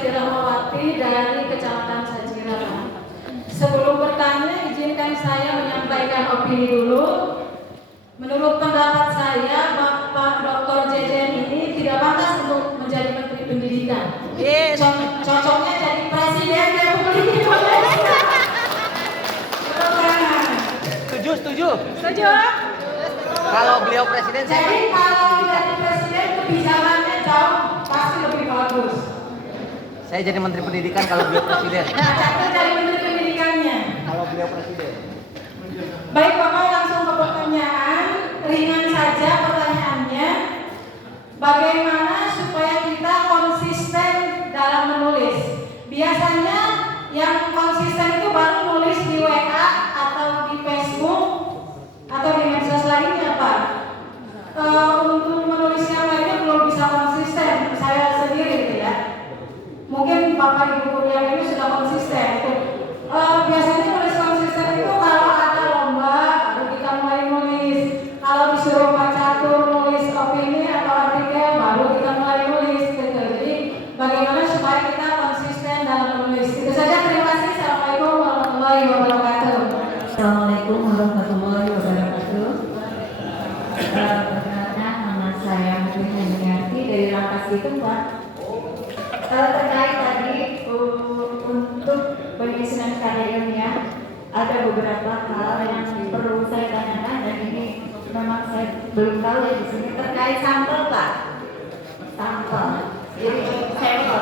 Siti Rahmawati dari Kecamatan Sajiran. Sebelum bertanya, izinkan saya menyampaikan opini dulu. Menurut pendapat saya, Bapak Dr. Jejen ini tidak pantas untuk menjadi Menteri Pendidikan. Yes. Cocoknya jadi Presiden Republik Indonesia. Setuju. Kalau beliau presiden, Jadi kalau jadi presiden kebijakannya jauh pasti lebih bagus. saya jadi menteri pendidikan kalau beliau presiden. Cocoknya jadi Menteri Pendidikannya. Kalau beliau presiden. Baik Bapak, langsung ke pertanyaan. Ringan saja pertanyaannya. Bagaimana supaya kita konsisten dalam menulis? Biasanya yang konsisten itu baru nulis di WA atau di Facebook atau di medsos lainnya Pak. Untuk menulis yang lainnya belum bisa konsisten. Saya sendiri gitu ya. Mungkin Bapak Ibu yang ini sudah konsisten. Biasanya nulis konsisten itu kalau ada lomba baru kita mulai nulis. Kalau disuruh baca catur nulis opini atau artikel baru kita mulai nulis gitu. Jadi bagaimana supaya kita konsisten dalam menulis? Itu saja. Terima kasih. Assalamualaikum warahmatullahi wabarakatuh. Assalamualaikum warahmatullahi wabarakatuh. Perkenalkan, nama saya Mufri Handayati dari Rangkas Bitung, Pak. Terkait tadi untuk penyusunan karya ilmiah, ada beberapa hal yang perlu saya tanyakan dan ini memang saya belum tahu ya di sini terkait sampel, Pak. Sampel. Jadi sampel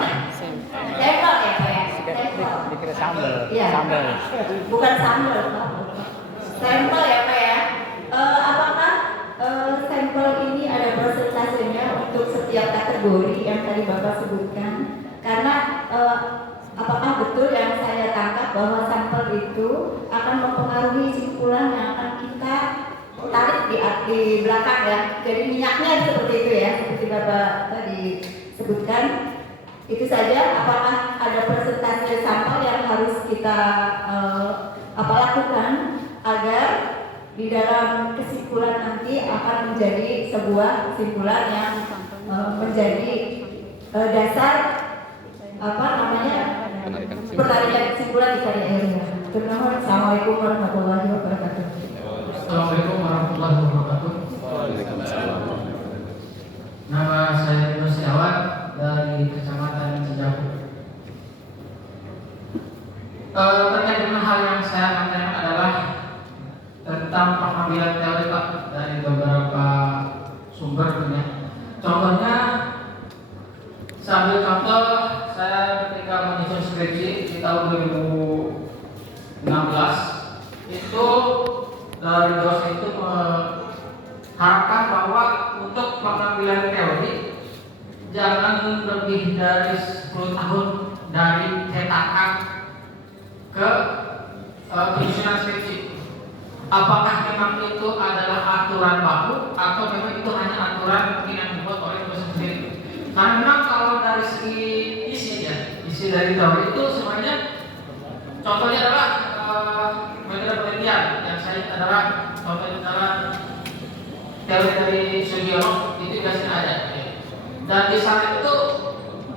ya Pak ya? Sampel. Dikira sambel. Iya. Sambel. Bukan sambal, Pak. Sampel ya Pak ya. Apakah sampel ini ada persentasenya untuk setiap kategori yang tadi Bapak sebutkan? Karena apakah betul yang saya tangkap bahwa sampel itu akan mempengaruhi simpulan yang akan kita tarik di belakang ya? Jadi minyaknya seperti itu ya, seperti Bapak tadi sebutkan. Itu saja. Apakah ada persentase sampel yang harus kita lakukan agar di dalam kesimpulan nanti akan menjadi sebuah kesimpulan yang menjadi dasar penarikan kesimpulan di karya ilmiah. Assalamualaikum warahmatullahi wabarakatuh. Assalamualaikum warahmatullahi wabarakatuh. Nama saya Yunus Setiawan dari Kecamatan Cijaku. Terkait dengan hal yang saya akan tanyakan adalah tentang pengambilan teori Pak dari beberapa sumber ya. Contohnya, sambil contoh saya ketika menyusun skripsi di tahun 2016 itu dari dosen itu mengharapkan bahwa untuk pengambilan teori jangan lebih dari 10 tahun dari cetakan ke penyusunan skripsi. Apakah memang itu adalah aturan baku atau memang itu hanya aturan mungkin yang dibuat oleh dosen sendiri? Karena memang kalau dari segi isi dari teori itu sebenarnya contohnya adalah metode penelitian yang saya adalah contohnya adalah teori dari Sugiono itu biasanya ada. Dan di sana itu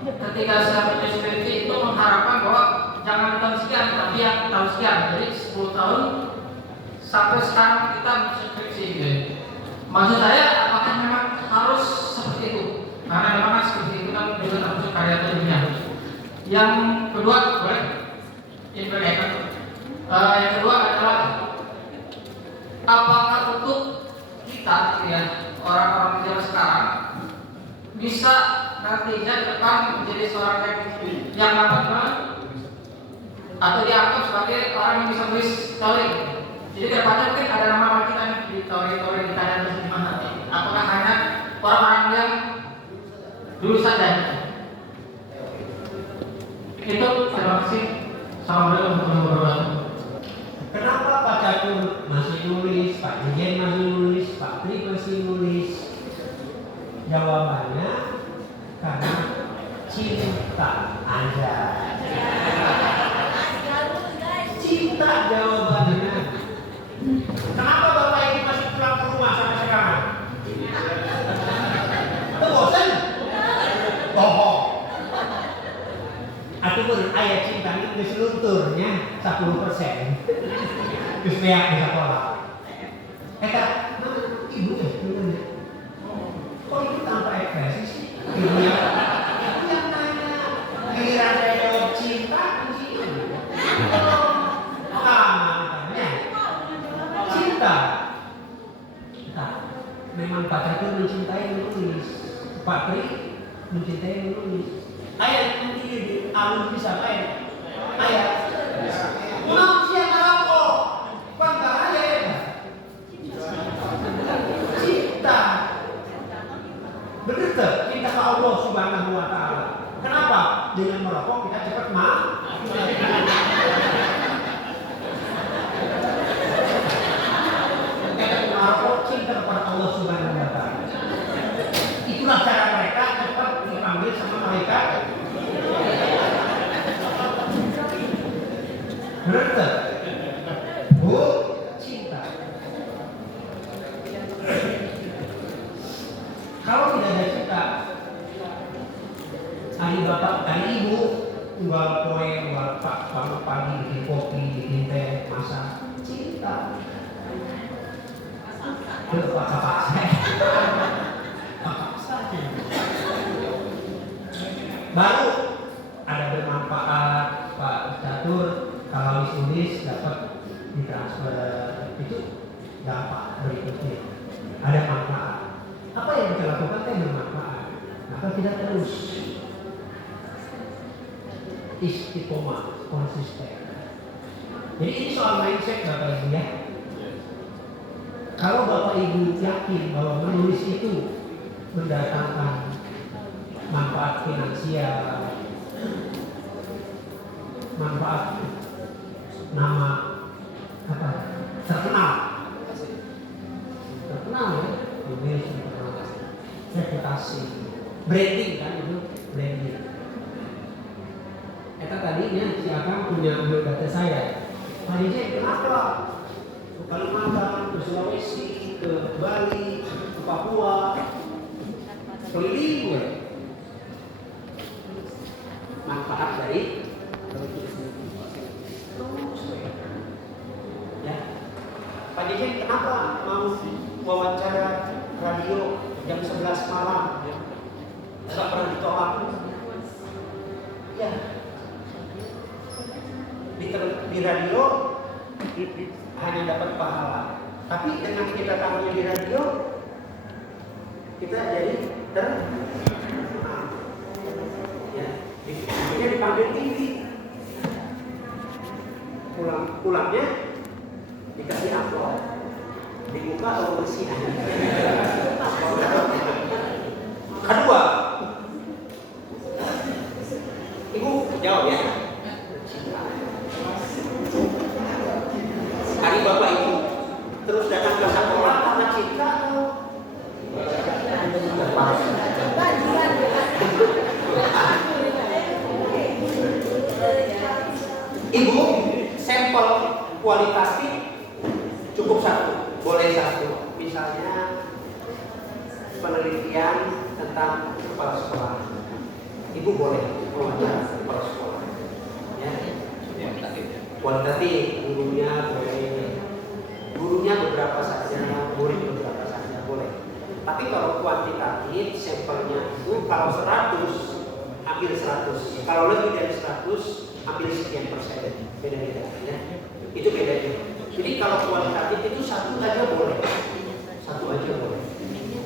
ketika saya menulis skripsi itu mengharapkan bahwa jangan tahun sekian tapi yang tahun sekian, jadi 10 tahun sampai sekarang kita menulis skripsi gitu. Maksud saya apakah memang harus seperti itu? Karena memang seperti itu kan juga termasuk karya ilmiah. Yang kedua boleh diperlihatkan. Yang kedua adalah apakah untuk kita ya orang-orang di zaman sekarang bisa nantinya depan menjadi seorang yang dapat atau dianggap sebagai orang yang bisa menulis teori. Jadi kedepannya mungkin ada nama kita di teori-teori kita yang terjemahan nanti. Apakah hanya orang-orang yang dulu saja? Itu terima kasih. Assalamualaikum warahmatullahi wabarakatuh. Kenapa Pak Catur masih nulis, Pak Jejen masih nulis, Pak Pri masih nulis? Jawabannya karena cinta Anda. Cinta jawabannya. Kenapa Bapak ini masih pulang ke rumah sampai sekarang? Bosan? Bohong. umur ayah cinta itu geus lunturnya 10%. Geus beak di sekolah. Eta ibu teh bener. Kok itu tanpa ekspresi sih? Ibu yang nanya. Giliran saya jawab cinta, kuncinya. Cinta. Memang Pak Catur mencintai menulis. Pak Tri mencintai menulis. Ayat ini alun bisa ayat. Ayat. Manusia ngerokok. Bangga ayat. Cinta. Benar tak? Cinta ke Allah Subhanahu wa Ta'ala. Kenapa? Dengan merokok kita cepat merokok cinta kepada Allah Subhanahu wa Ta'ala. Itulah cara mereka cepat dipanggil sama mereka. Benar tak? Bu, cinta. Kalau tidak ada cinta, hari bapak, hari ibu, jual kue, jual bangun pagi, bikin kopi, bikin teh, masak, cinta. Paksa. Baru ada bermanfaat, Pak Catur, kalau tulis dapat ditransfer, itu dampak berikutnya. Ada manfaat. Apa yang kita lakukan yang bermanfaat, maka tidak terus istiqomah, konsisten. Jadi ini soal mindset Bapak Ibu ya. Kalau Bapak Ibu yakin bahwa menulis itu mendatangkan manfaat finansial, manfaat nama apa? Terkenal ya, menulis terkenal, reputasi, branding kan itu branding. Eta tadinya si Akang punya biodata saya. Pak DJ kenapa? Ke Kalimantan, ke Sulawesi, ke Bali, ke Papua, keliling gue. Manfaat dari ya. Pak DJ kenapa mau wawancara radio jam 11 malam? Tidak pernah ditolak. Ya. Di radio hanya dapat pahala, tapi dengan kita tamunya di radio kita jadi ya, dia dipanggil TV, pulangnya dikasih amplop, dibuka atau bersih. Kedua, ibu jawab ya. Hari bapak ibu terus datang ke sekolah karena cinta atau ibu sampel kualitatif cukup satu, boleh satu, misalnya penelitian tentang kepala sekolah, ibu boleh wawancara kepala sekolah ya. Kualitatif, gurunya beberapa saja, murid beberapa saja boleh. Tapi kalau kuantitatif, sampelnya itu kalau 100 ambil 100, kalau lebih dari 100 ambil sekian persen, beda-beda ya. Itu bedanya. Jadi kalau kuantitatif itu satu aja boleh,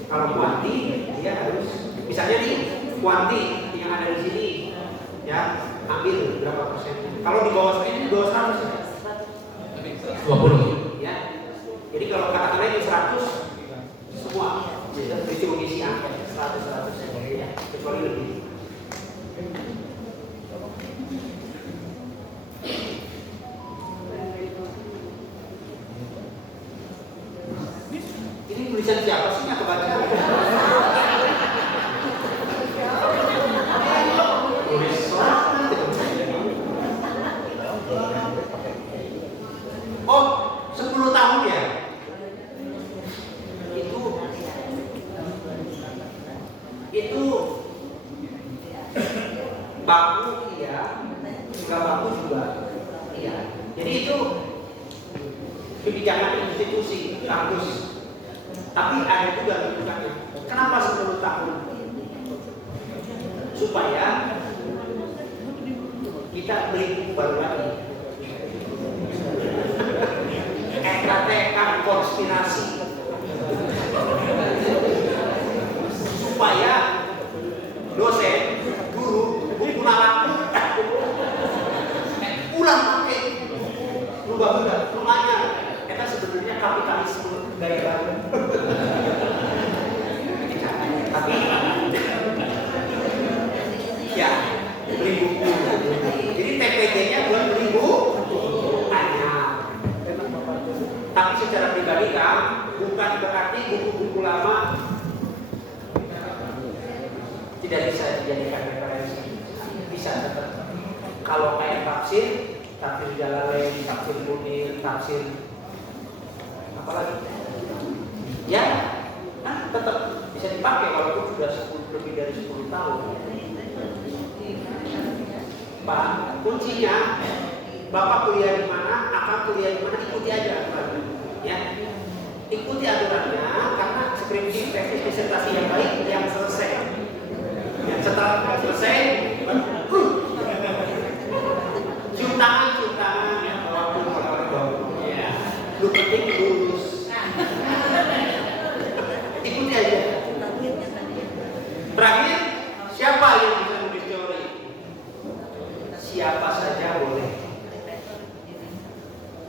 Kalau kuanti dia harus, misalnya nih kuanti yang ada di sini ya, ambil berapa persen. Kalau di bawah ini di bawah 100 ya? 20 ya. Jadi kalau katakanlah itu 100 semua itu mengisi angka 100 ya, kecuali lebih. Ini tulisan siapa sih yang kebaca? Oh, 10 tahun ya? Itu baku ya, nggak bagus juga. Iya. Jadi itu kebijakan institusi kampus. Tapi ada juga kebijakannya. Kenapa 10 tahun? Supaya kita beli buku baru lagi. Katakan konspirasi. Supaya dosen, guru, buku laku ulang pakai rubah-rubah. Makanya kita sebenarnya kapitalisme gaya baru. Tapi ya beli buku. Jadi TPG-nya buat beli buku. Tapi secara pribadi kan bukan berarti buku-buku lama tidak bisa dijadikan referensi. Bisa tetap. Kalau kayak tafsir Jalalain, tafsir Munir, tafsir apa lagi? Ya, nah tetap bisa dipakai walaupun sudah lebih dari 10 tahun. Pak, kuncinya Bapak kuliah di mana, Akang kuliah di mana, ikuti aja aturannya. Ya, ikuti aturannya karena skripsi, tesis, disertasi yang baik yang selesai. Yang setelah selesai, cium tangan, ya, walaupun ya, lu penting lulus. Ikuti aja. Terakhir, siapa yang bisa nulis teori? Siapa saja boleh.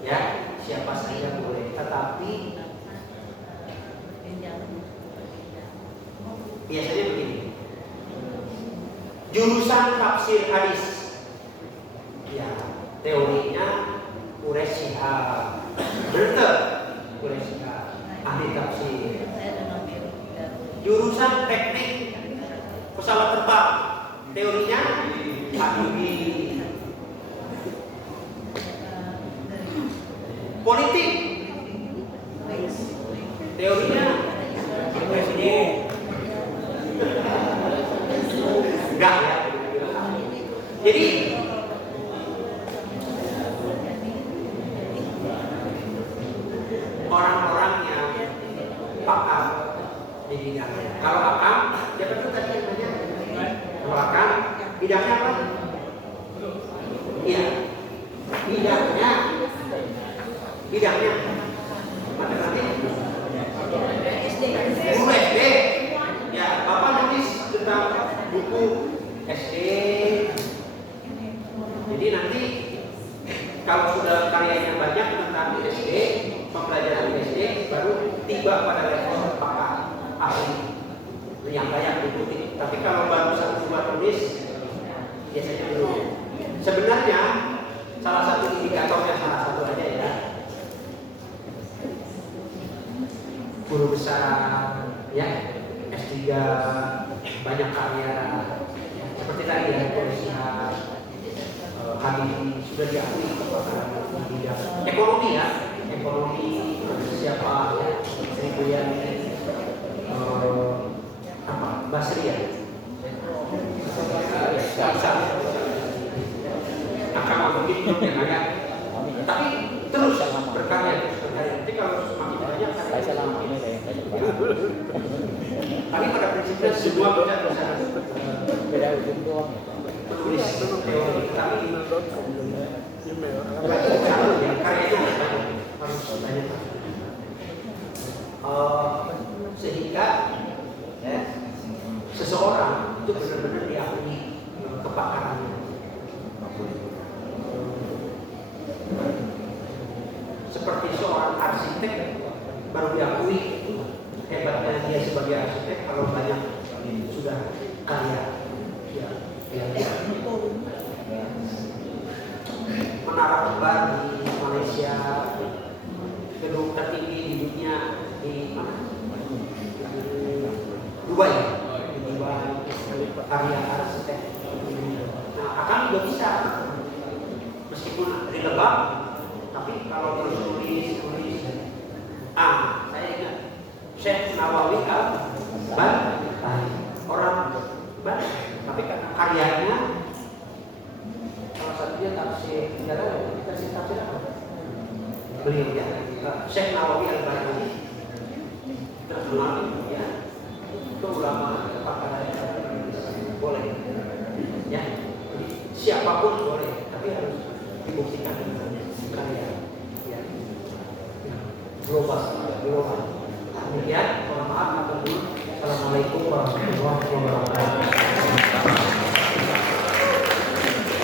Ya, siapa saja boleh. Tetapi biasanya begini. Jurusan tafsir hadis. Ya, teorinya Quraisy Shihab. Betul. Quraisy Shihab. Ahli tafsir. Jurusan teknik pesawat terbang. Teorinya Habibie. Politik. Teorinya presiden. Enggak ya. Jadi orang-orang yang pakar di bidangnya. Kalau Akang, ya betul tadi yang banyak. Kalau Akang, bidangnya apa? Iya, bidangnya matematik, guru SD. Ya, Bapak nulis tentang buku SD. Jadi nanti kalau sudah karyanya banyak tentang SD, pembelajaran SD, baru tiba pada level pakar ahli yang banyak diikuti. Tapi kalau baru satu dua tulis, biasanya belum. Sebenarnya salah satu indikatornya salah satu aja ya. Guru besar, ya, S3, banyak karya, ya, seperti tadi ya, Quraisy Shihab, Habibie sudah diakui kepakaran di bidang ekonomi ya, ekonomi siapa ya, Sri Mulyani, apa, Basri ya, bisa, akan begitu yang agak, tapi terus berkarya. Nanti kalau semakin banyak tapi pada prinsipnya semua kita bisa menulis teori, tapi karyanya harus banyak. Sehingga ya, seseorang itu benar-benar diakui kepakarannya. Seperti seorang arsitek baru diakui hebatnya dia sebagai arsitek kalau banyak sudah karya ya, menara kembar di Malaysia, gedung tertinggi di dunia di mana? Dubai, karya arsitek. Nah, Akang juga bisa meskipun di Lebak, tapi kalau terus tulis, saya ingat Syekh Nawawi al-Bantai, orang Bantai, tapi karena karyanya salah satunya nggak tahu kasih tafsir apa? Beliau ya, Syekh Nawawi Al-Albani terkenal ya, itu ulama pakar boleh ya, jadi siapapun boleh, tapi harus dibuktikan karya ya, global. Demikian, mohon maaf, Assalamualaikum warahmatullahi wabarakatuh.